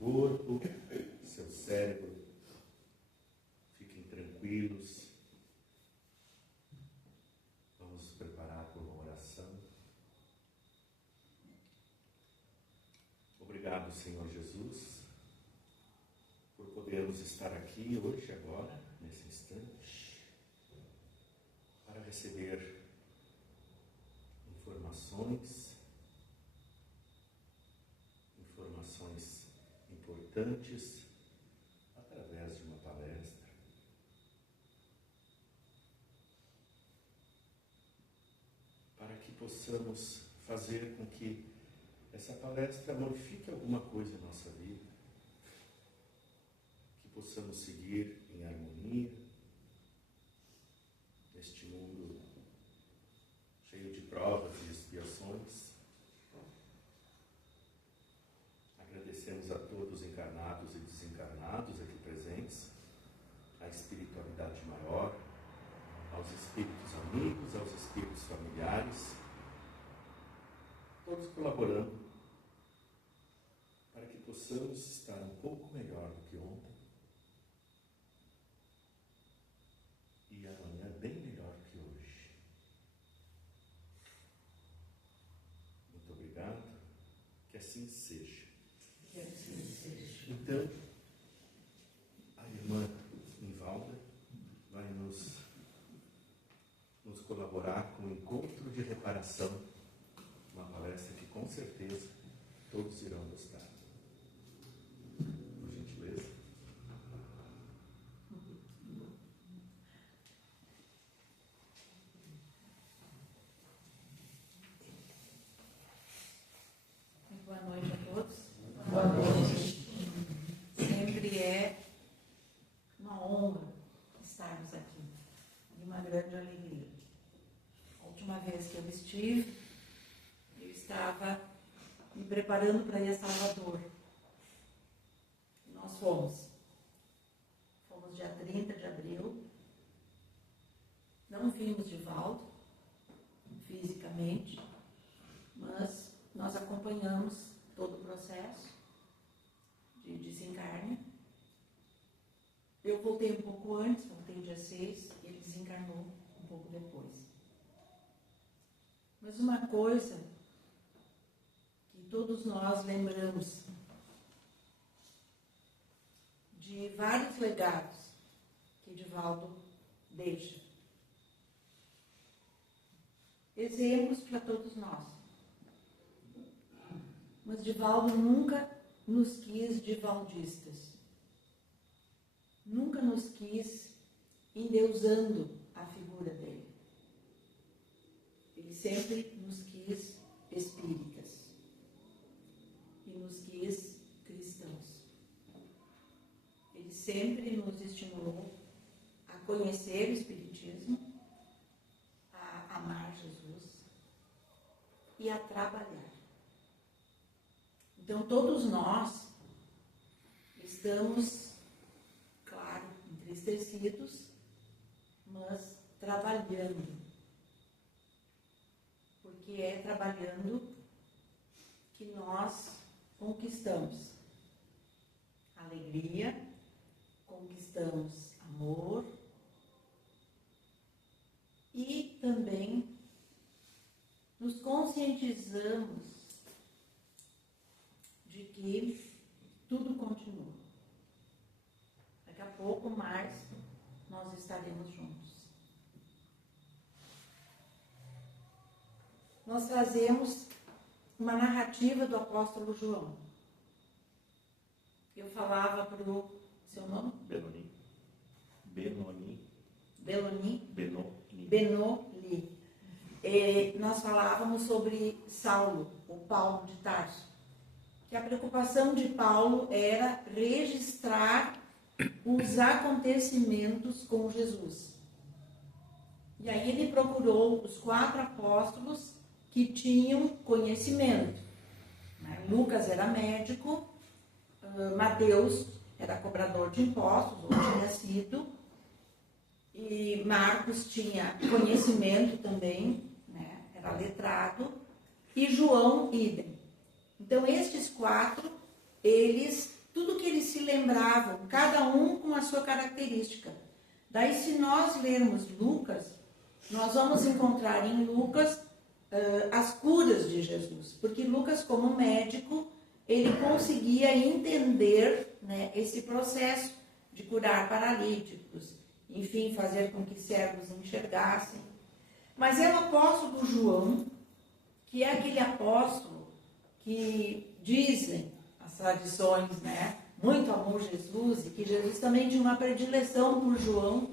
corpo, seu cérebro. Fiquem tranquilos. Vamos nos preparar para uma oração. Obrigado, Senhor Jesus, por podermos estar aqui hoje, agora, nesse instante, para receber informações importantes através de uma palestra. Para que possamos fazer com que essa palestra modifique alguma coisa em nossa vida, que possamos seguir em harmonia neste mundo cheio de provas e expiações. Agradecemos a todos encarnados e desencarnados aqui presentes, à espiritualidade maior, aos espíritos amigos, aos espíritos familiares, todos colaborando para que possamos estar um pouco melhor do que ontem e amanhã bem melhor do que hoje. Muito obrigado, que assim seja. Então, a irmã Nivalda vai nos colaborar com o encontro de reparação, uma palestra que com certeza todos irão gostar. Por gentileza. Boa noite a todos. Boa noite. Sempre é uma honra estarmos aqui e uma grande alegria. A última vez que eu estive, eu estava me preparando para ir a Salvador. Nós fomos dia 30 de abril. Não vimos Divaldo fisicamente, mas nós acompanhamos todo o processo de desencarne. Eu voltei um pouco antes, voltei dia 6, ele desencarnou um pouco depois. Mas uma coisa que todos nós lembramos de vários legados que Divaldo deixa. Exemplos para todos nós. Mas Divaldo nunca nos quis divaldistas. Nunca nos quis endeusando a figura dele. Ele sempre nos quis espíritas e nos quis cristãos. Ele sempre nos estimulou a conhecer o Espiritismo, a amar Jesus e a trabalhar. Então todos nós estamos, claro, entristecidos, mas trabalhando. Porque é trabalhando que nós conquistamos alegria, conquistamos amor e também nos conscientizamos de que tudo continua. Daqui a pouco mais nós estaremos juntos. Nós trazemos uma narrativa do apóstolo João. Eu falava para o seu nome? Benoni. Nós falávamos sobre Saulo, ou Paulo de Tarso, que a preocupação de Paulo era registrar os acontecimentos com Jesus. E aí ele procurou os 4 apóstolos que tinham conhecimento. Lucas era médico, Mateus era cobrador de impostos, ou tinha sido, e Marcos tinha conhecimento também, era letrado, e João, idem. Então, estes 4, eles lembravam, cada um com a sua característica. Daí, se nós lermos Lucas, nós vamos encontrar em Lucas as curas de Jesus, porque Lucas, como médico, ele conseguia entender, né, esse processo de curar paralíticos, enfim, fazer com que cegos enxergassem. Mas é o apóstolo João, que é aquele apóstolo que dizem as tradições, né, muito amou Jesus, e que Jesus também tinha uma predileção por João,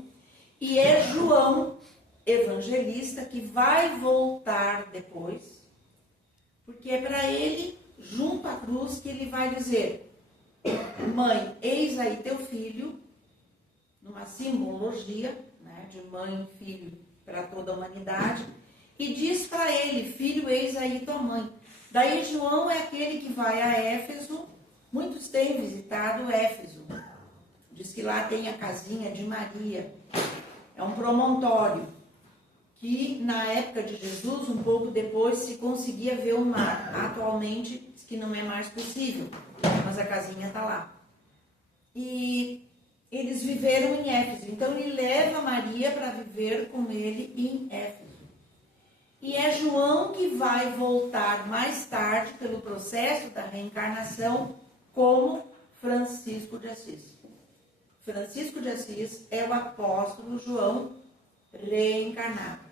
e é João, evangelista, que vai voltar depois, porque é para ele, junto à cruz, que ele vai dizer: mãe, eis aí teu filho, numa simbologia, né, de mãe e filho para toda a humanidade, e diz para ele: filho, eis aí tua mãe. Daí João é aquele que vai a Éfeso. Muitos têm visitado Éfeso. Diz que lá tem a casinha de Maria. É um promontório que na época de Jesus, um pouco depois, se conseguia ver o mar. Atualmente, diz que não é mais possível, mas a casinha está lá. E eles viveram em Éfeso. Então ele leva Maria para viver com ele em Éfeso. E é João que vai voltar mais tarde, pelo processo da reencarnação, como Francisco de Assis. Francisco de Assis é o apóstolo João reencarnado.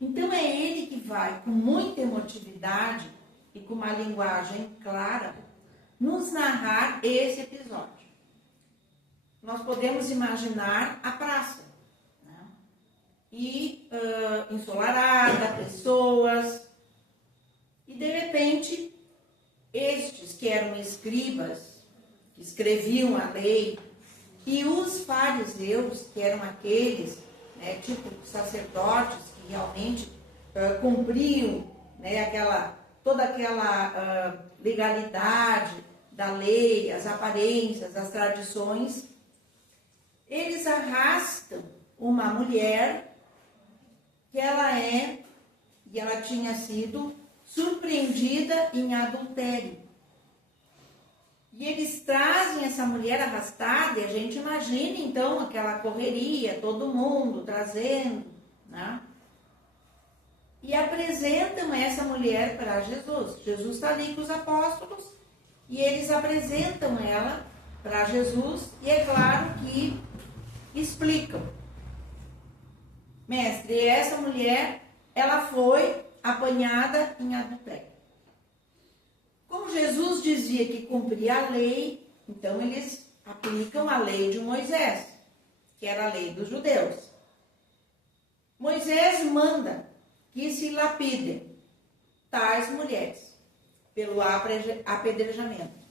Então é ele que vai, com muita emotividade e com uma linguagem clara, nos narrar esse episódio. Nós podemos imaginar a praça, né? E ensolarada, pessoas, e de repente estes que eram escribas, que escreviam a lei, e os fariseus, que eram aqueles, né, tipo sacerdotes, que realmente cumpriam, né, toda aquela legalidade da lei, as aparências, as tradições, eles arrastam uma mulher que ela tinha sido surpreendida em adultério. E eles trazem essa mulher arrastada, e a gente imagina então aquela correria, todo mundo trazendo, né? E apresentam essa mulher para Jesus. Jesus está ali com os apóstolos e eles apresentam ela para Jesus, e é claro que explicam: mestre, essa mulher, ela foi apanhada em adultério. Como Jesus dizia que cumpria a lei, então eles aplicam a lei de Moisés, que era a lei dos judeus. Moisés manda que se lapidem tais mulheres pelo apedrejamento.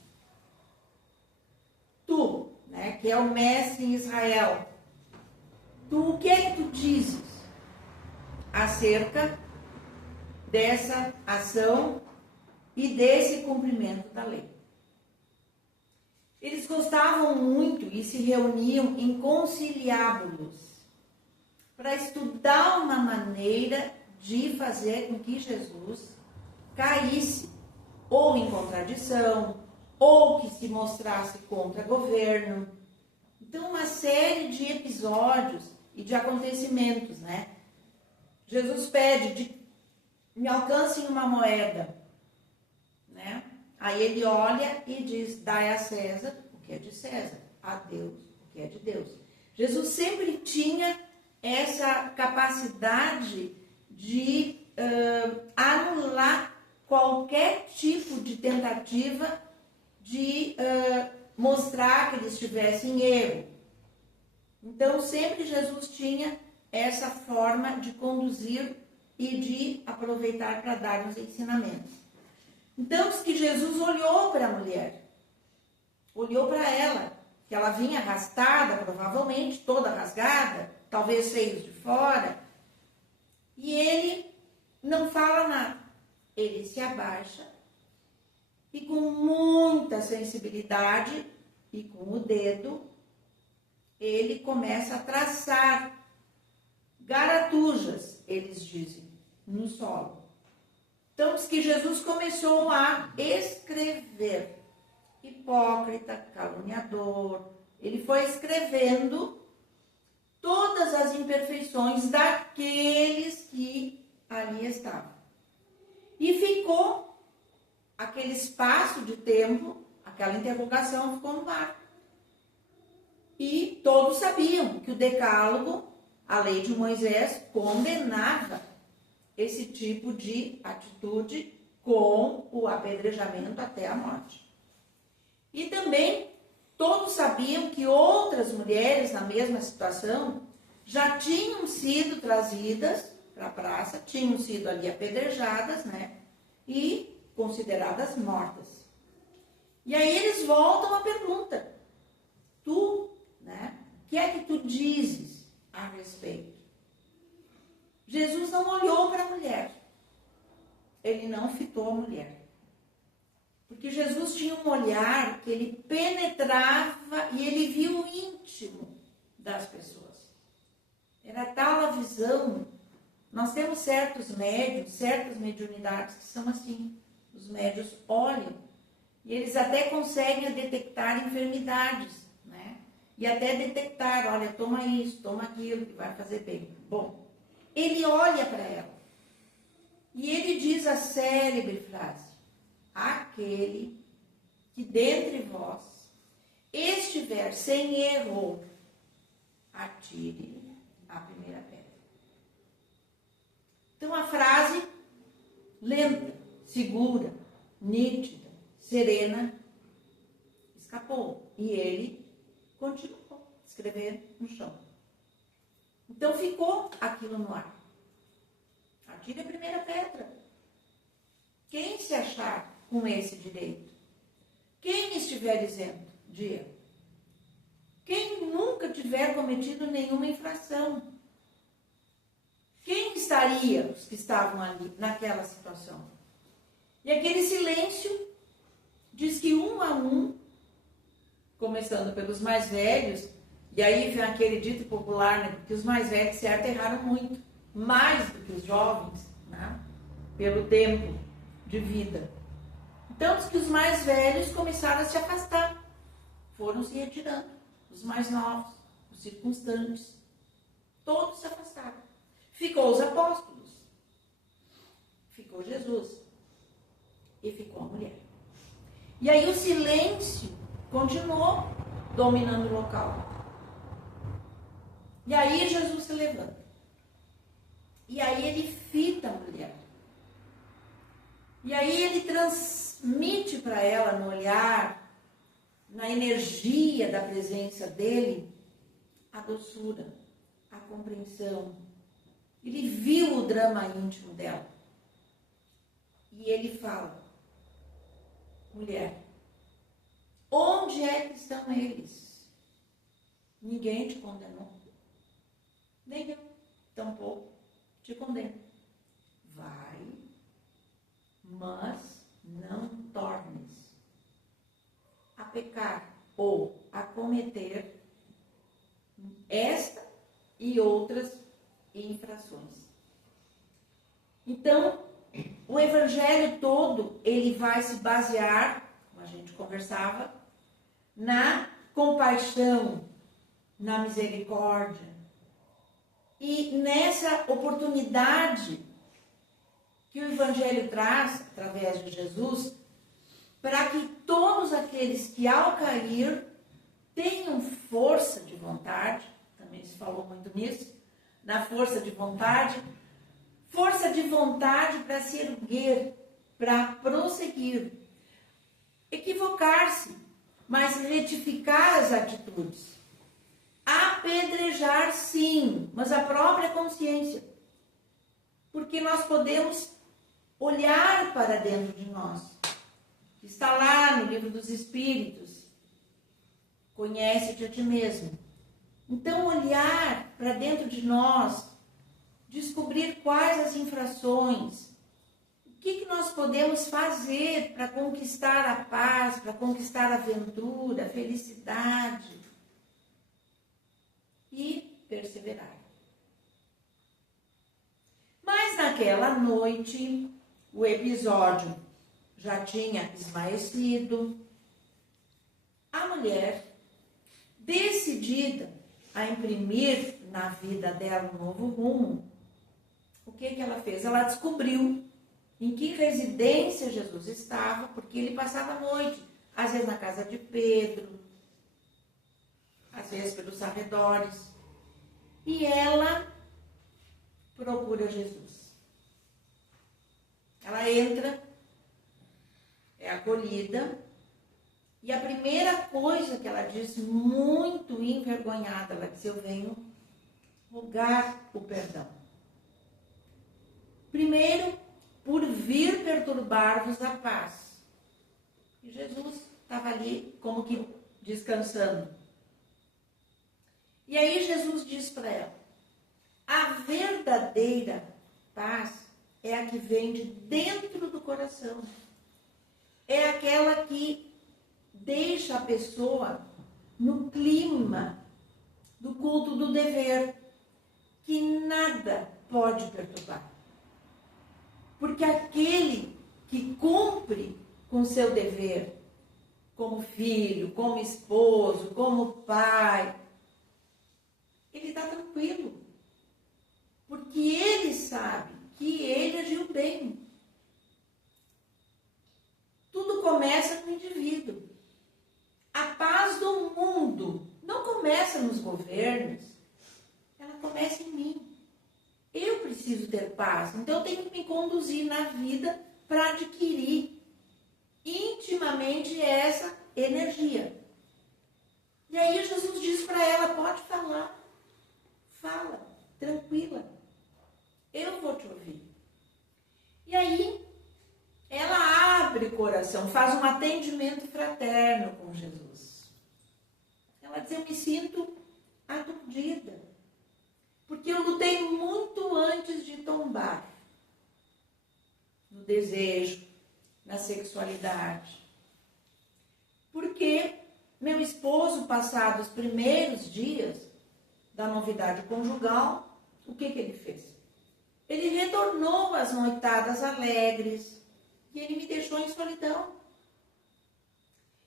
Tu, né, que é o mestre em Israel, o que é que tu dizes acerca dessa ação e desse cumprimento da lei? Eles gostavam muito e se reuniam em conciliábulos para estudar uma maneira de fazer com que Jesus caísse ou em contradição, ou que se mostrasse contra governo. Então, uma série de episódios e de acontecimentos, né? Jesus pede: me alcancem uma moeda, né? Aí ele olha e diz: dai a César o que é de César, a Deus o que é de Deus. Jesus sempre tinha essa capacidade de anular qualquer tipo de tentativa de mostrar que ele estivesse em erro. Então, sempre Jesus tinha essa forma de conduzir e de aproveitar para dar os ensinamentos. Então, diz que Jesus olhou para a mulher, olhou para ela, que ela vinha arrastada, provavelmente, toda rasgada, talvez seios de fora, e ele não fala nada. Ele se abaixa e, com muita sensibilidade e com o dedo, ele começa a traçar garatujas, eles dizem, no solo. Então, diz que Jesus começou a escrever hipócrita, caluniador. Ele foi escrevendo todas as imperfeições daqueles que ali estavam. E ficou aquele espaço de tempo, aquela interrogação ficou no ar. E todos sabiam que o Decálogo, a lei de Moisés, condenava esse tipo de atitude com o apedrejamento até a morte. E também todos sabiam que outras mulheres na mesma situação já tinham sido trazidas para a praça, tinham sido ali apedrejadas, né? E consideradas mortas. E aí eles voltam à pergunta: tu, né? O que é que tu dizes a respeito? Jesus não olhou para a mulher. Ele não fitou a mulher. Porque Jesus tinha um olhar que ele penetrava e ele viu o íntimo das pessoas. Era tal a visão. Nós temos certos médiuns, certas mediunidades que são assim. Os médiuns olham e eles até conseguem detectar enfermidades, né? E até detectar, olha, toma isso, toma aquilo, que vai fazer bem. Bom, ele olha para ela e ele diz a célebre frase: aquele que dentre vós estiver sem erro, atire a primeira pedra. Então a frase lenta, segura, nítida, serena, escapou. E ele continuou a escrever no chão. Então ficou aquilo no ar. Atire a primeira pedra. Quem se achar com esse direito? Quem estiver isento de erro? Quem nunca tiver cometido nenhuma infração? Quem estaria os que estavam ali naquela situação? E aquele silêncio diz que um a um, começando pelos mais velhos, e aí vem aquele dito popular, né, que os mais velhos, certo, erraram muito, mais do que os jovens, né, pelo tempo de vida. Então, diz que os mais velhos começaram a se afastar, foram se retirando. Os mais novos, os circunstantes, todos se afastaram. Ficou os apóstolos, ficou Jesus e ficou a mulher. E aí o silêncio continuou dominando o local. E aí Jesus se levanta. E aí ele fita a mulher. E aí ele transmite para ela no olhar, na energia da presença dele, a doçura, a compreensão. Ele viu o drama íntimo dela. E ele fala: mulher, onde é que estão eles? Ninguém te condenou. Nem eu, tampouco te condeno. Vai, mas não tornes a pecar ou a cometer esta e outras infrações. Então, o evangelho todo, ele vai se basear, como a gente conversava, na compaixão, na misericórdia e nessa oportunidade que o evangelho traz, através de Jesus, para que todos aqueles que ao cair tenham força de vontade, também se falou muito nisso, na força de vontade para se erguer, para prosseguir, equivocar-se, mas retificar as atitudes, apedrejar sim, mas a própria consciência, porque nós podemos olhar para dentro de nós, que está lá no livro dos Espíritos, conhece-te a ti mesmo. Então olhar para dentro de nós, descobrir quais as infrações, o que nós podemos fazer para conquistar a paz, para conquistar a aventura, a felicidade e perseverar. Mas naquela noite, o episódio já tinha esmaecido, A mulher, decidida a imprimir na vida dela um novo rumo, o que ela fez? Ela descobriu em que residência Jesus estava, porque ele passava a noite, às vezes na casa de Pedro, às vezes pelos arredores. E ela procura Jesus. Ela entra, é acolhida, e a primeira coisa que ela diz, muito envergonhada, ela diz: eu venho rogar o perdão. Primeiro, por vir perturbar-vos a paz. E Jesus estava ali como que descansando. E aí Jesus diz para ela: a verdadeira paz é a que vem de dentro do coração. É aquela que deixa a pessoa no clima do culto do dever, que nada pode perturbar. Porque aquele que cumpre com seu dever, como filho, como esposo, como pai, ele está tranquilo. Porque ele sabe que ele agiu bem. Tudo começa no indivíduo. A paz do mundo não começa nos governos, ela começa em mim. Eu preciso ter paz, então eu tenho que me conduzir na vida para adquirir intimamente essa energia. E aí Jesus diz para ela: pode falar, fala, tranquila, eu vou te ouvir. E aí ela abre o coração, faz um atendimento fraterno com Jesus. Ela diz: eu me sinto aturdida, porque eu lutei muito antes de tombar no desejo, na sexualidade. Porque meu esposo, passados os primeiros dias da novidade conjugal, o que ele fez? Ele retornou às noitadas alegres e ele me deixou em solidão.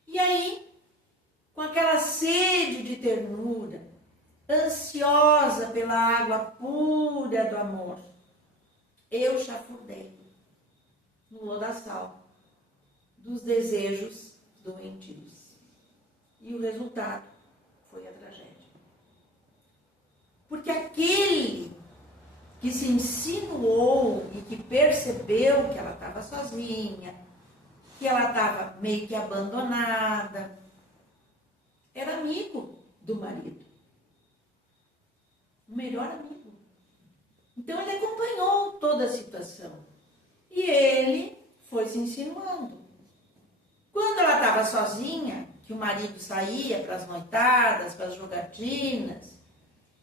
E aí, com aquela sede de ternura, ansiosa pela água pura do amor, eu chafurdei no lodaçal dos desejos doentios. E o resultado foi a tragédia. Porque aquele que se insinuou e que percebeu que ela estava sozinha, que ela estava meio que abandonada, era amigo do marido. O melhor amigo. Então ele acompanhou toda a situação. E ele foi se insinuando. Quando ela estava sozinha, que o marido saía para as noitadas, para as jogatinas,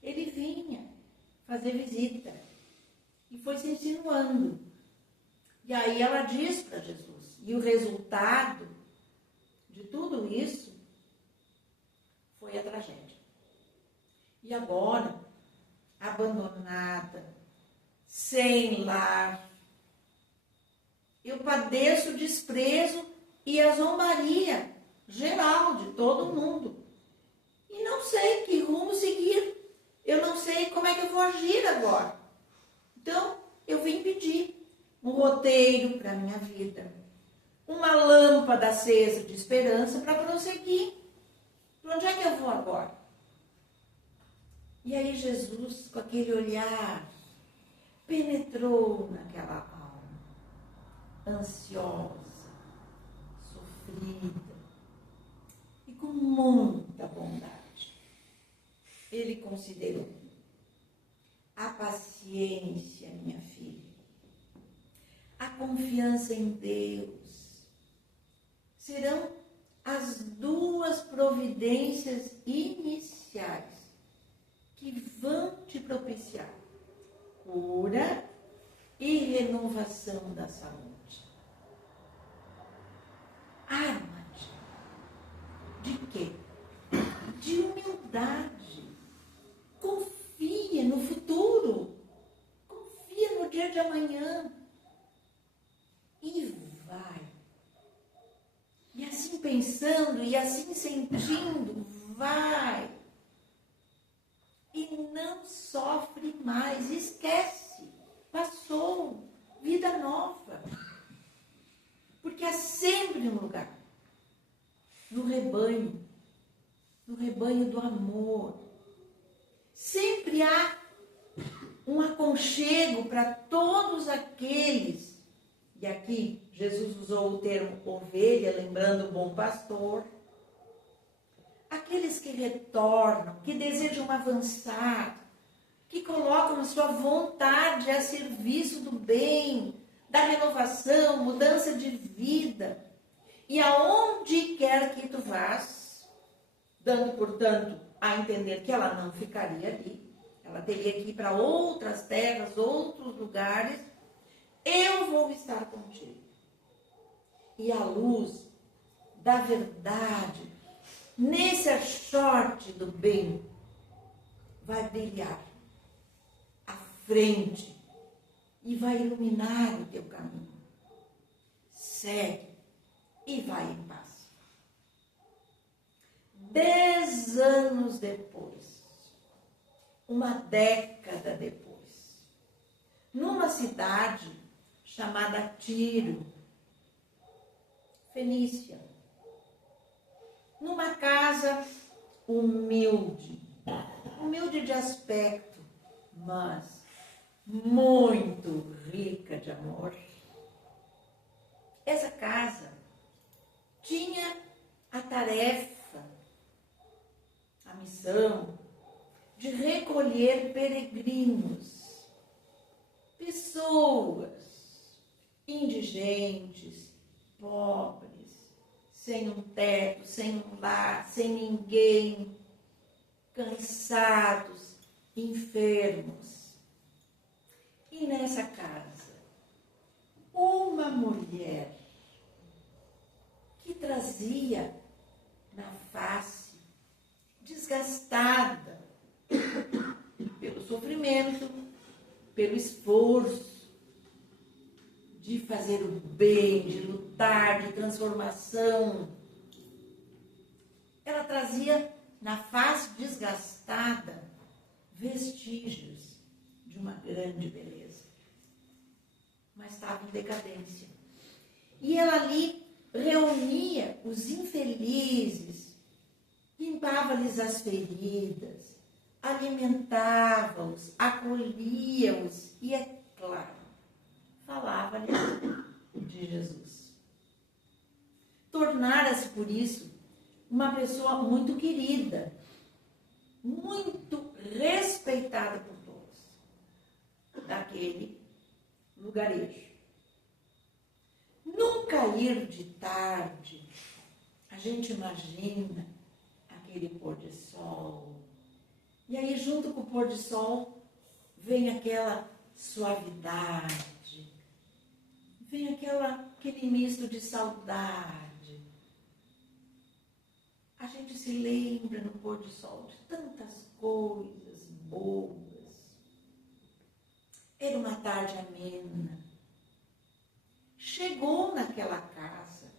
ele vinha fazer visita. E foi se insinuando. E aí ela diz para Jesus. E o resultado de tudo isso foi a tragédia. E agora, abandonada, sem lar, eu padeço o desprezo e a zombaria geral de todo mundo. E não sei que rumo seguir. Eu não sei como é que eu vou agir agora. Então, eu vim pedir um roteiro para a minha vida. Uma lâmpada acesa de esperança para prosseguir. Para onde é que eu vou agora? E aí Jesus, com aquele olhar, penetrou naquela alma, ansiosa, sofrida, e com muita bondade. Ele considerou: a paciência, minha filha, a confiança em Deus, serão as duas providências iniciais que vão te propiciar cura e renovação da saúde. Arma-te. De quê? De humildade. Confia no futuro. Confia no dia de amanhã. E vai. E assim pensando e assim sentindo, vai. E não sofre mais, esquece, passou, vida nova. Porque há sempre um lugar, no rebanho do amor. Sempre há um aconchego para todos aqueles, e aqui Jesus usou o termo ovelha, lembrando o bom pastor, aqueles que retornam, que desejam avançar, que colocam a sua vontade a serviço do bem, da renovação, mudança de vida. E aonde quer que tu vás, dando, portanto, a entender que ela não ficaria ali, ela teria que ir para outras terras, outros lugares, eu vou estar contigo. E a luz da verdade, nesse achote do bem, vai brilhar à frente e vai iluminar o teu caminho. Segue e vai em paz. 10 anos depois, uma década depois, numa cidade chamada Tiro, Fenícia, numa casa humilde de aspecto, mas muito rica de amor. Essa casa tinha a tarefa, a missão de recolher peregrinos, pessoas indigentes, pobres, sem um teto, sem um lar, sem ninguém, cansados, enfermos. E nessa casa, uma mulher que trazia na face, desgastada pelo sofrimento, pelo esforço de fazer o bem, de lutar, de transformação. Ela trazia na face desgastada vestígios de uma grande beleza, mas estava em decadência. E ela ali reunia os infelizes, limpava-lhes as feridas, alimentava-os, acolhia-os e, é claro, falava-lhes de Jesus. Tornara-se, por isso, uma pessoa muito querida, muito respeitada por todos, daquele lugarejo. Num cair de tarde, a gente imagina aquele pôr de sol. E aí, junto com o pôr de sol, vem aquela suavidade, vem aquele misto de saudade. A gente se lembra no pôr do sol de tantas coisas boas. Era uma tarde amena. Chegou naquela casa,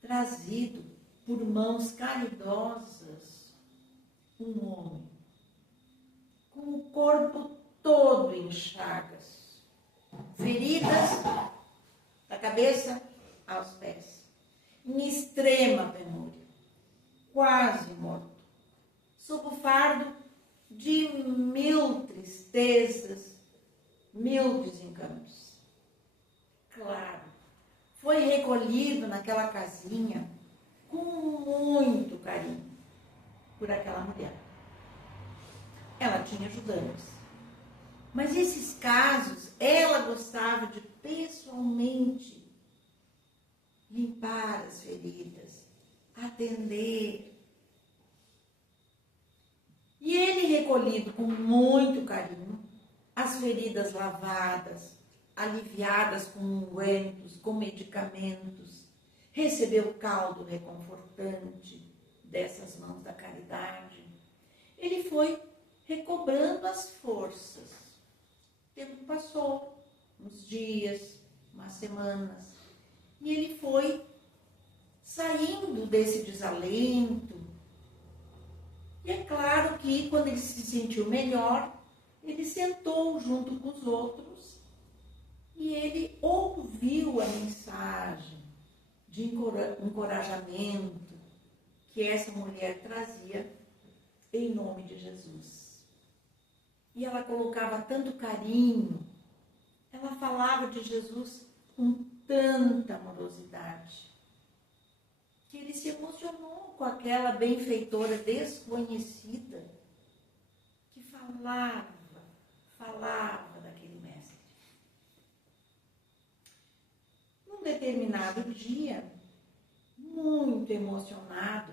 trazido por mãos caridosas, um homem com o corpo todo em chagas, feridas da cabeça aos pés, em extrema penúria, quase morto, sob o fardo de 1000 tristezas, 1000 desencantos. Claro, foi recolhido naquela casinha com muito carinho por aquela mulher. Ela tinha ajudantes, mas esses casos ela gostava de pessoalmente limpar as feridas, atender. E ele, recolhido com muito carinho, as feridas lavadas, aliviadas com ungüentos, com medicamentos, recebeu o caldo reconfortante dessas mãos da caridade. Ele foi recobrando as forças. O tempo passou, uns dias, umas semanas, e ele foi saindo desse desalento. E é claro que quando ele se sentiu melhor, ele sentou junto com os outros e ele ouviu a mensagem de encorajamento que essa mulher trazia em nome de Jesus. E ela colocava tanto carinho, ela falava de Jesus com tanta amorosidade, que ele se emocionou com aquela benfeitora desconhecida que falava daquele mestre. Num determinado dia, muito emocionado,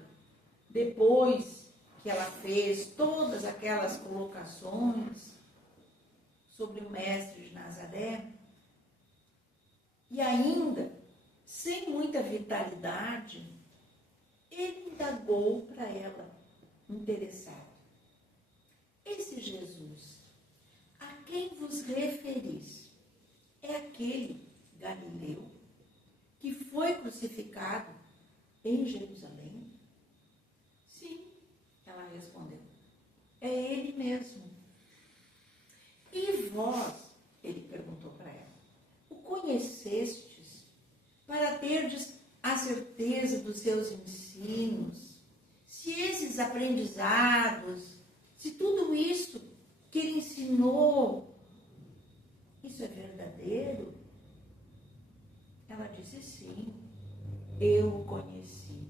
depois que ela fez todas aquelas colocações sobre o mestre de Nazaré, e ainda, sem muita vitalidade, ele indagou para ela, interessado: esse Jesus, a quem vos referis, é aquele galileu que foi crucificado em Jerusalém? Sim, ela respondeu, é ele mesmo. E vós, ele perguntou para ela, o conhecestes para terdes a certeza dos seus ensinos? Se esses aprendizados, se tudo isso que ele ensinou, isso é verdadeiro? Ela disse sim, eu o conheci.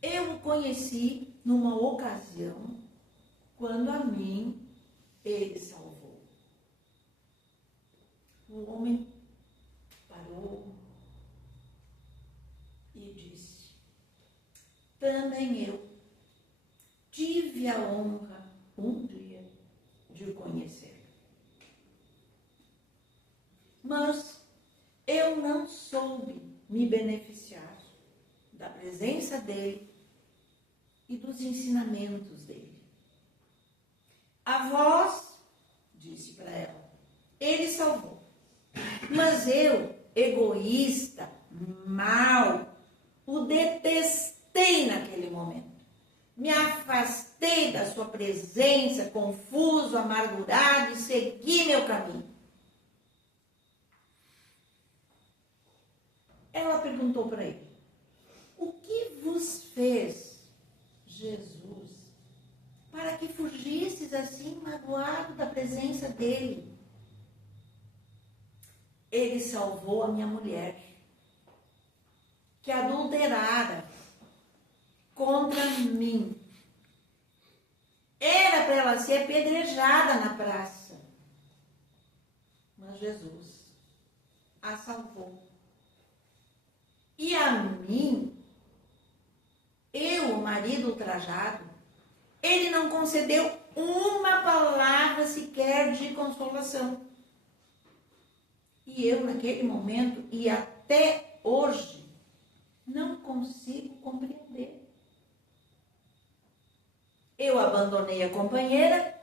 Eu o conheci numa ocasião quando a mim ele salvou. O homem parou e disse: também eu tive a honra um dia de o conhecer. Mas eu não soube me beneficiar da presença dele e dos ensinamentos dele. A vós, disse para ela, ele salvou. Mas eu, egoísta, mau, o detestei naquele momento. Me afastei da sua presença, confuso, amargurado, e segui meu caminho. Ela perguntou para ele: o que vos fez, Jesus, para que fugisses assim magoado da presença dele? Ele salvou a minha mulher, que adulterara contra mim. Era para ela ser apedrejada na praça. Mas Jesus a salvou. E a mim, eu, o marido ultrajado, ele não concedeu uma palavra sequer de consolação. E eu, naquele momento, e até hoje, não consigo compreender. Eu abandonei a companheira,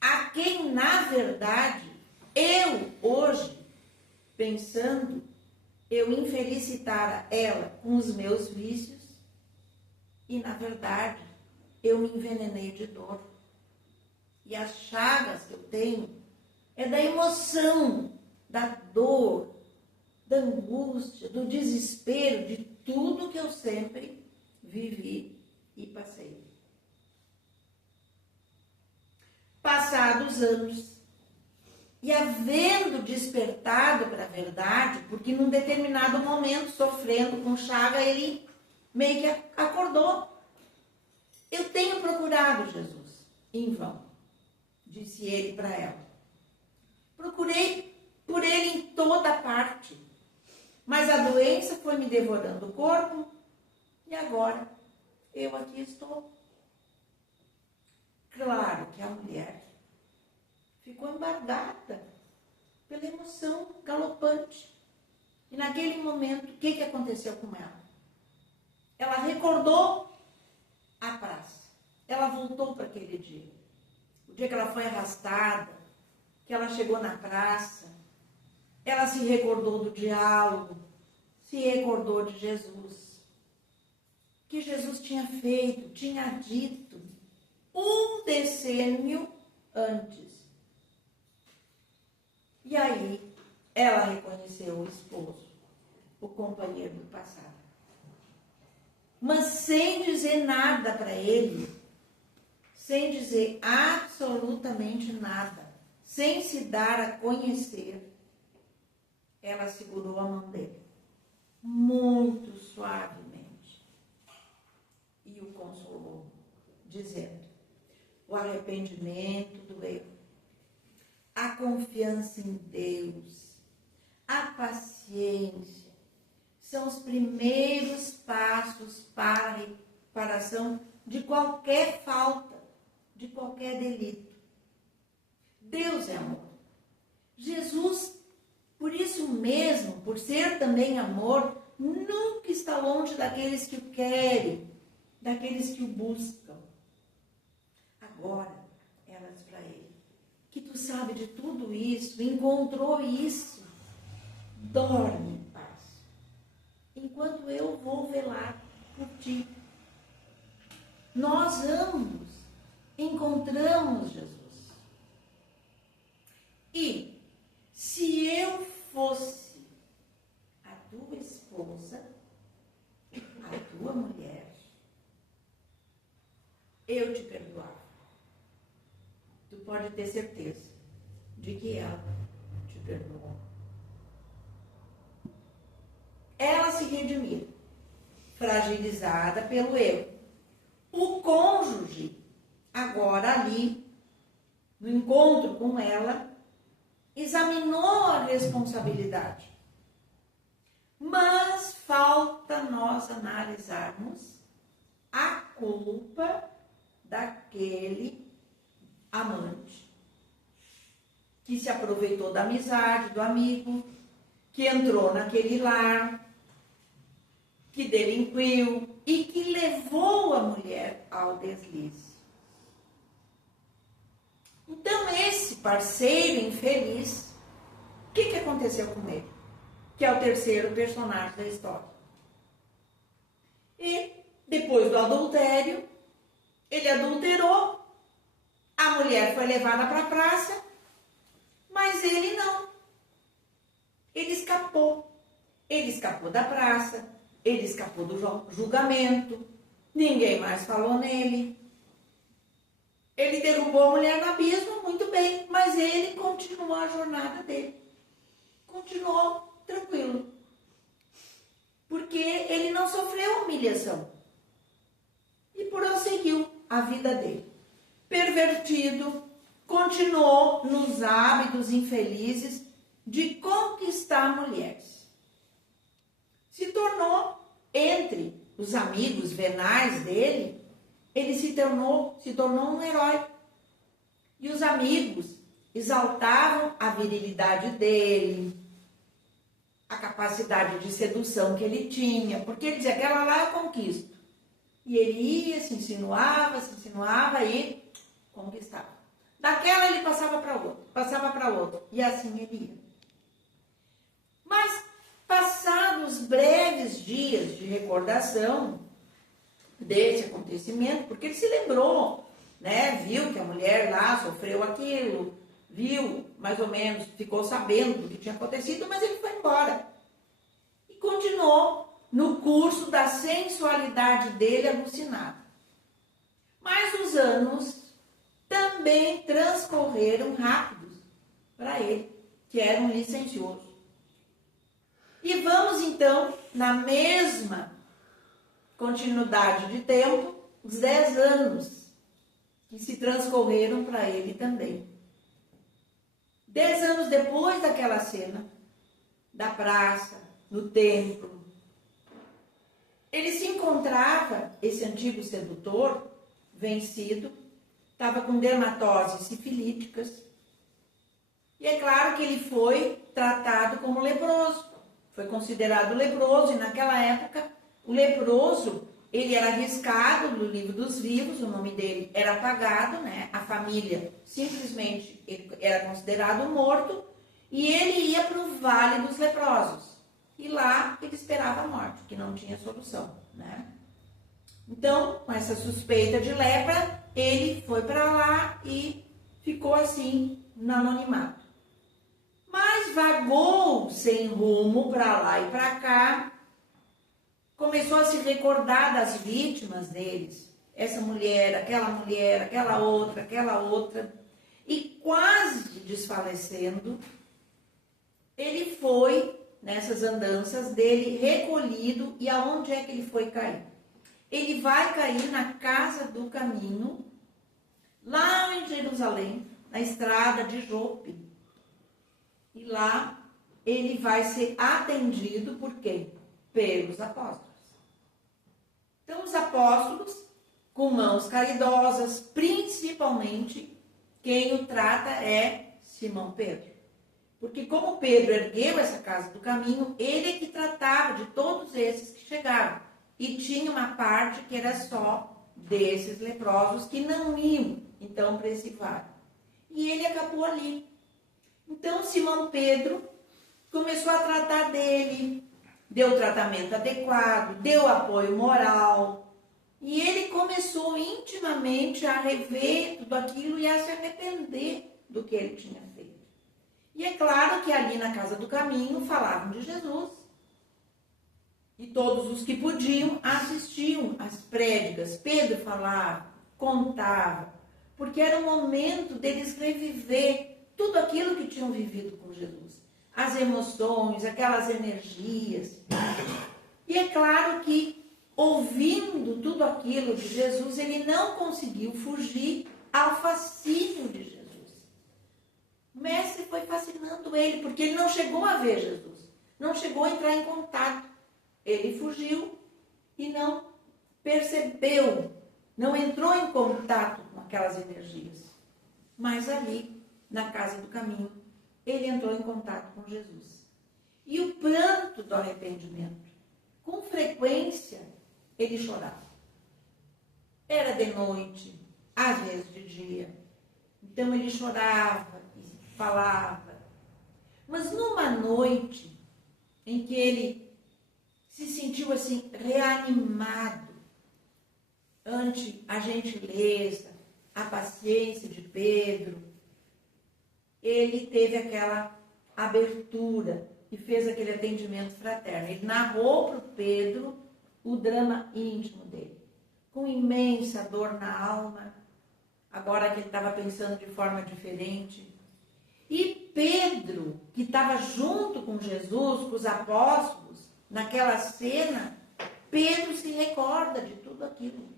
a quem, na verdade, eu, hoje, pensando, eu infelicitara ela com os meus vícios e, na verdade, eu me envenenei de dor. E as chagas que eu tenho é da emoção, da dor, da angústia, do desespero, de tudo que eu sempre vivi e passei. Passados anos, e havendo despertado para a verdade, porque num determinado momento, sofrendo com chaga, ele meio que acordou. Eu tenho procurado Jesus, em vão, disse ele para ela. Procurei por ele em toda parte, mas a doença foi me devorando o corpo e agora eu aqui estou. Claro que a mulher ficou embargada pela emoção galopante. E naquele momento, o que aconteceu com ela? Ela recordou a praça. Ela voltou para aquele dia. O dia que ela foi arrastada, que ela chegou na praça, ela se recordou do diálogo, se recordou de Jesus, que Jesus tinha feito, tinha dito, um decênio antes. E aí, ela reconheceu o esposo, o companheiro do passado. Mas sem dizer nada para ele, sem dizer absolutamente nada, sem se dar a conhecer, ela segurou a mão dele, muito suavemente, e o consolou, dizendo: o arrependimento do erro, a confiança em Deus, a paciência, são os primeiros passos para a reparação de qualquer falta, de qualquer delito. Deus é amor. Jesus, por isso mesmo, por ser também amor, nunca está longe daqueles que o querem, daqueles que o buscam. Agora, ela diz para ele, que tu sabe de tudo isso, encontrou isso, dorme em paz, enquanto eu vou velar por ti. Nós ambos encontramos Jesus. E se eu fosse a tua esposa, a tua mulher, eu te perdoava. Tu pode ter certeza de que ela te perdoou. Ela se redimiu, fragilizada pelo erro. O cônjuge, agora ali, no encontro com ela, examinou a responsabilidade. Mas falta nós analisarmos a culpa daquele amante que se aproveitou da amizade do amigo, que entrou naquele lar, que delinquiu e que levou a mulher ao deslize. Então, esse parceiro infeliz, o que aconteceu com ele? Que é o terceiro personagem da história. E, depois do adultério, ele adulterou, a mulher foi levada para a praça, mas ele não. Ele escapou. Ele escapou da praça, ele escapou do julgamento, ninguém mais falou nele. Ele derrubou a mulher no abismo, muito bem, mas ele continuou a jornada dele. Continuou tranquilo. Porque ele não sofreu humilhação. E prosseguiu a vida dele. Pervertido, continuou nos hábitos infelizes de conquistar mulheres. Se tornou, entre os amigos venais dele, ele se tornou um herói. E os amigos exaltavam a virilidade dele, a capacidade de sedução que ele tinha, porque ele dizia, aquela lá eu conquisto. E ele ia, se insinuava e conquistava. Daquela ele passava para outra, e assim ele ia. Mas, passados breves dias de recordação desse acontecimento, porque ele se lembrou, né? Viu que a mulher lá sofreu aquilo, viu, mais ou menos, ficou sabendo do que tinha acontecido, mas ele foi embora. E continuou no curso da sensualidade dele alucinado. Mas os anos também transcorreram rápidos para ele, que era um licencioso. E vamos então, na mesma continuidade de tempo, os 10 anos que se transcorreram para ele também. 10 anos depois daquela cena, da praça, no templo, ele se encontrava, esse antigo sedutor, vencido, estava com dermatoses sifilíticas, e é claro que ele foi tratado como leproso, foi considerado leproso, e naquela época, o leproso, ele era riscado do livro dos vivos, o nome dele era apagado, né? A família, simplesmente, ele era considerado morto, e ele ia para o vale dos leprosos. e lá ele esperava a morte, que não tinha solução, né? Então, com essa suspeita de lepra, ele foi para lá e ficou assim, no anonimato. Mas vagou sem rumo para lá e para cá, começou a se recordar das vítimas deles. Essa mulher, aquela outra. E quase desfalecendo, ele foi, nessas andanças dele, recolhido. E aonde é que ele foi cair? Ele vai cair na casa do caminho, lá em Jerusalém, na estrada de Jope. E lá ele vai ser atendido por quem? Pelos apóstolos. Então os apóstolos, com mãos caridosas, principalmente, quem o trata é Simão Pedro. Porque como Pedro ergueu essa casa do caminho, ele é que tratava de todos esses que chegavam. E tinha uma parte que era só desses leprosos que não iam, então, para esse vale. E ele acabou ali. Então, Simão Pedro começou a tratar dele, deu tratamento adequado, deu apoio moral. E ele começou intimamente a rever tudo aquilo e a se arrepender do que ele tinha feito. E é claro que ali na casa do caminho falavam de Jesus. E todos os que podiam assistiam às prédicas. Pedro falava, contava, porque era o momento deles reviver tudo aquilo que tinham vivido com Jesus. As emoções, aquelas energias. E é claro que, ouvindo tudo aquilo de Jesus, ele não conseguiu fugir ao fascínio de Jesus. O mestre foi fascinando ele, porque ele não chegou a ver Jesus, não chegou a entrar em contato. Ele fugiu e não percebeu, não entrou em contato com aquelas energias. Mas ali, na casa do caminho, ele entrou em contato com Jesus. E o pranto do arrependimento, com frequência, ele chorava. Era de noite, às vezes de dia. Então ele chorava e falava. Mas numa noite em que ele se sentiu assim reanimado ante a gentileza, a paciência de Pedro, ele teve aquela abertura e fez aquele atendimento fraterno. Ele narrou para o Pedro o drama íntimo dele, com imensa dor na alma, agora que ele estava pensando de forma diferente. E Pedro, que estava junto com Jesus, com os apóstolos, naquela cena, Pedro se recorda de tudo aquilo.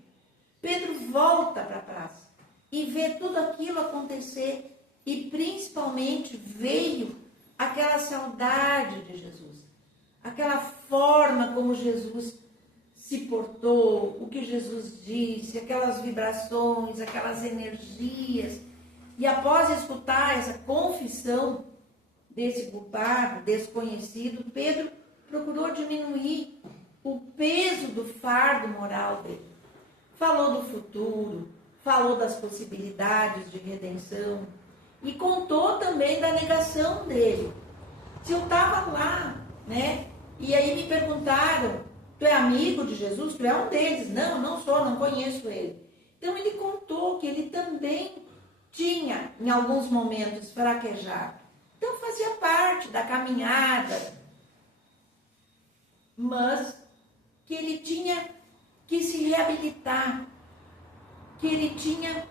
Pedro volta para a praça e vê tudo aquilo acontecer. E principalmente veio aquela saudade de Jesus, aquela forma como Jesus se portou, o que Jesus disse, aquelas vibrações, aquelas energias. E após escutar essa confissão desse culpado, desconhecido, Pedro procurou diminuir o peso do fardo moral dele. Falou do futuro, falou das possibilidades de redenção e contou também da negação dele. Se eu estava lá, né? E aí me perguntaram, tu é amigo de Jesus? Tu é um deles? Não, não sou, não conheço ele. Então ele contou que ele também tinha, em alguns momentos, fraquejado. Então fazia parte da caminhada, mas que ele tinha que se reabilitar, que ele tinha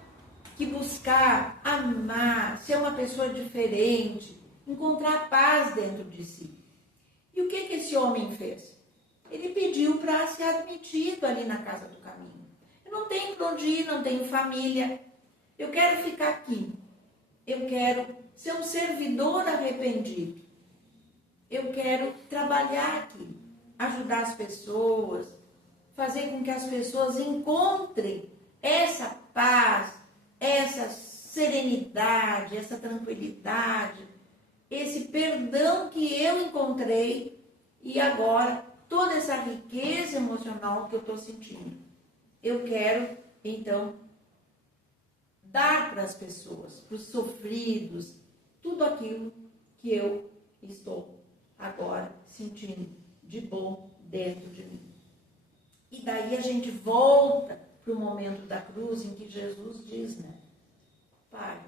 que buscar, amar, ser uma pessoa diferente, encontrar paz dentro de si. E o que esse homem fez? Ele pediu para ser admitido ali na casa do caminho. Eu não tenho para onde ir, não tenho família, eu quero ficar aqui. Eu quero ser um servidor arrependido. Eu quero trabalhar aqui, ajudar as pessoas, fazer com que as pessoas encontrem essa paz, essa serenidade, essa tranquilidade, esse perdão que eu encontrei e agora toda essa riqueza emocional que eu estou sentindo. Eu quero, então, dar para as pessoas, para os sofridos, tudo aquilo que eu estou agora sentindo. de bom dentro de mim. E daí a gente volta para o momento da cruz em que Jesus diz, né? Pai,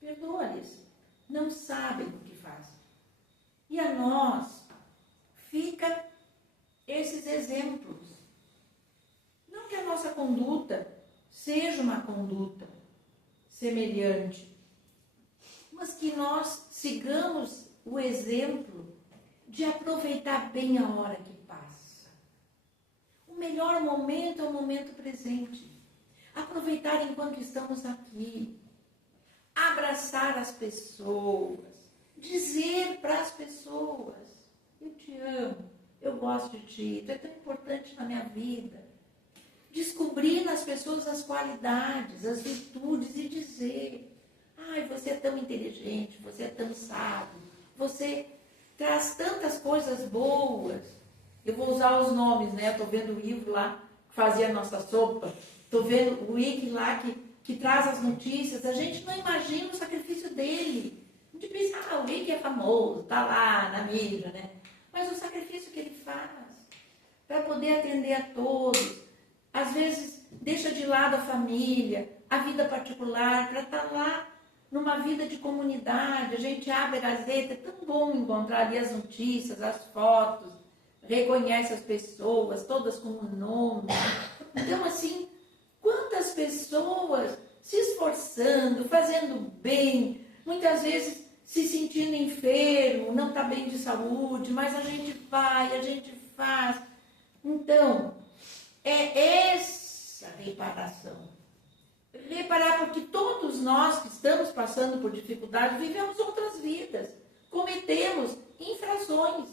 perdoa-lhes, não sabem o que fazem. E a nós fica esses exemplos. Não que a nossa conduta seja uma conduta semelhante, mas que nós sigamos o exemplo de aproveitar bem a hora que passa. O melhor momento é o momento presente. Aproveitar enquanto estamos aqui. Abraçar as pessoas. Dizer para as pessoas, eu te amo, eu gosto de ti, tu é tão importante na minha vida. Descobrir nas pessoas as qualidades, as virtudes e dizer, ai, você é tão inteligente, você é tão sábio, você traz tantas coisas boas. Eu vou usar os nomes, né? Estou vendo o Ivo lá, que fazia a nossa sopa. Estou vendo o Ike lá, que traz as notícias. A gente não imagina o sacrifício dele. A gente pensa, o Ike é famoso, está lá na mídia, né? Mas o sacrifício que ele faz para poder atender a todos. Às vezes, deixa de lado a família, a vida particular, para estar lá numa vida de comunidade. A gente abre a Gazeta, é tão bom encontrar ali as notícias, as fotos, reconhece as pessoas, todas com o nome. Então, assim, quantas pessoas se esforçando, fazendo bem, muitas vezes se sentindo enfermo, não está bem de saúde, mas a gente vai, a gente faz. Então, é essa reparação. Reparar porque todos nós que estamos passando por dificuldades vivemos outras vidas, cometemos infrações.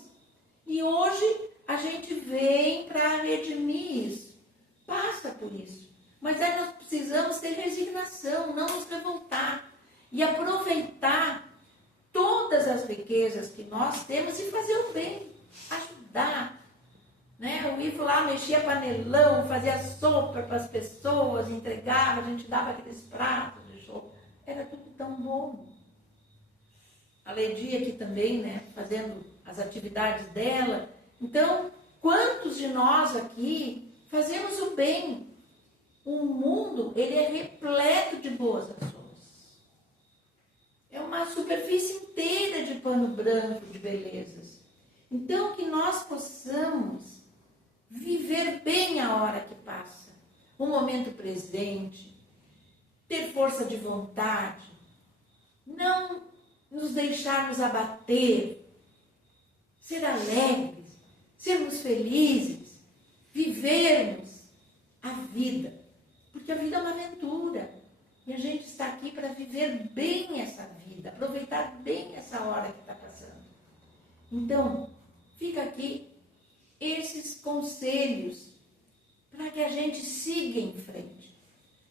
E hoje a gente vem para redimir isso, passa por isso. Mas aí nós precisamos ter resignação, não nos revoltar e aproveitar todas as riquezas que nós temos e fazer o bem, ajudar. Né? O Ivo lá mexia panelão, fazia sopa para as pessoas, entregava, a gente dava aqueles pratos de show. Era tudo tão bom. A Ledia aqui também, né? Fazendo as atividades dela. Então, quantos de nós aqui fazemos o bem? O mundo, ele é repleto de boas ações. É uma superfície inteira de pano branco, de belezas. Então, que nós possamos viver bem a hora que passa, o momento presente, ter força de vontade, não nos deixarmos abater, ser alegres, sermos felizes, vivermos a vida, porque a vida é uma aventura e a gente está aqui para viver bem essa vida, aproveitar bem essa hora que está passando. Então, fica aqui esses conselhos para que a gente siga em frente.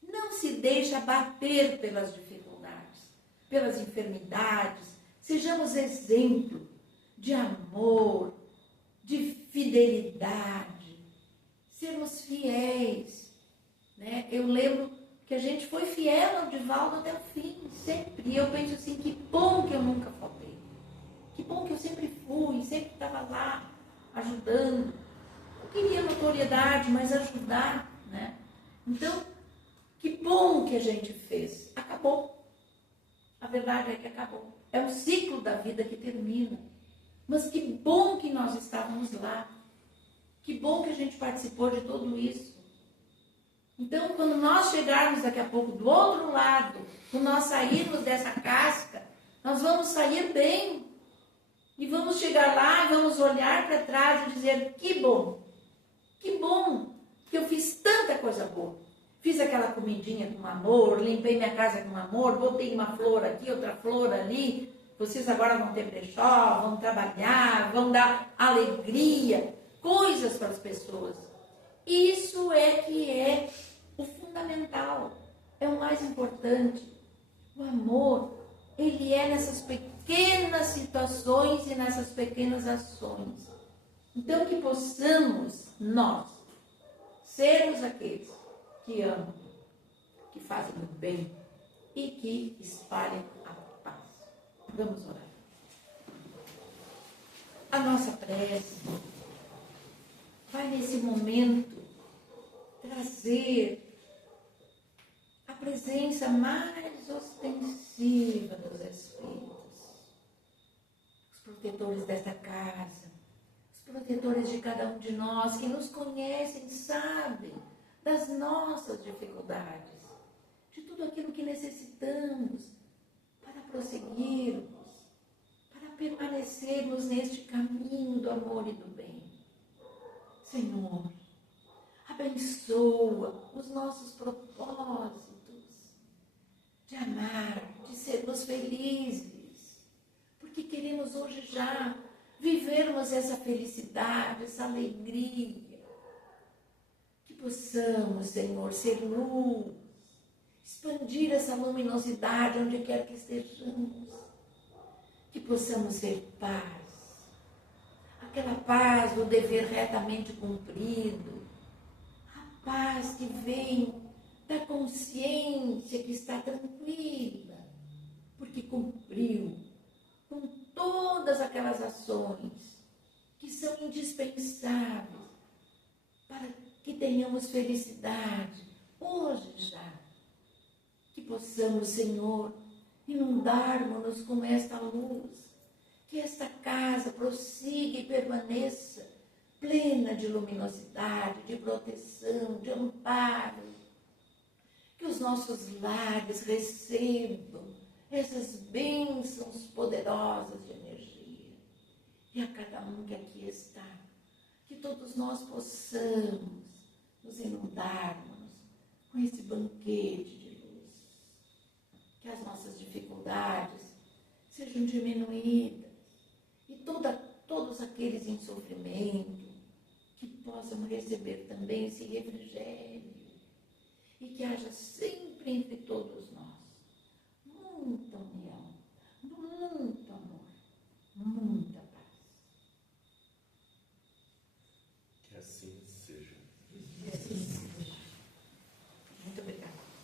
Não se deixe abater pelas dificuldades, pelas enfermidades. Sejamos exemplo de amor, de fidelidade. Sermos fiéis. Né? Eu lembro que a gente foi fiel ao Divaldo até o fim, sempre. E eu penso assim, que bom que eu nunca faltei. Que bom que eu sempre fui, sempre estava lá, ajudando. Eu queria notoriedade, mas ajudar, né? Então, que bom que a gente fez. Acabou. A verdade é que acabou. É um ciclo da vida que termina. Mas que bom que nós estávamos lá. Que bom que a gente participou de tudo isso. Então, quando nós chegarmos daqui a pouco do outro lado, quando nós sairmos dessa casca, nós vamos sair bem. E vamos chegar lá e vamos olhar para trás e dizer, que bom, que eu fiz tanta coisa boa. Fiz aquela comidinha com amor, limpei minha casa com amor, botei uma flor aqui, outra flor ali. Vocês agora vão ter brechó, vão trabalhar, vão dar alegria, coisas para as pessoas. Isso é que é o fundamental, é o mais importante. O amor, ele é nessas pequenas situações e nessas pequenas ações. Então, que possamos nós sermos aqueles que amam, que fazem o bem e que espalham a paz. Vamos orar. A nossa prece vai nesse momento trazer a presença mais ostensiva dos Espíritos, os protetores desta casa, os protetores de cada um de nós, que nos conhecem, sabem das nossas dificuldades, de tudo aquilo que necessitamos para prosseguirmos, para permanecermos neste caminho do amor e do bem. Senhor, abençoa os nossos propósitos de amar, de sermos felizes, porque queremos hoje já vivermos essa felicidade, essa alegria. Que possamos, Senhor, ser luz, expandir essa luminosidade onde quer que estejamos. Que possamos ser paz, aquela paz do dever retamente cumprido, a paz que vem da consciência que está tranquila, porque cumpriu com todas aquelas ações que são indispensáveis para que tenhamos felicidade hoje já. Que possamos, Senhor, inundarmos-nos com esta luz, que esta casa prossiga e permaneça plena de luminosidade, de proteção, de amparo, que os nossos lares recebam essas bênçãos poderosas de energia. E a cada um que aqui está, que todos nós possamos nos inundarmos com esse banquete de luz. Que as nossas dificuldades sejam diminuídas e todos aqueles em sofrimento que possam receber também esse refrigério. E que haja sempre entre todos nós muita união, muito amor, muita paz. Que assim seja.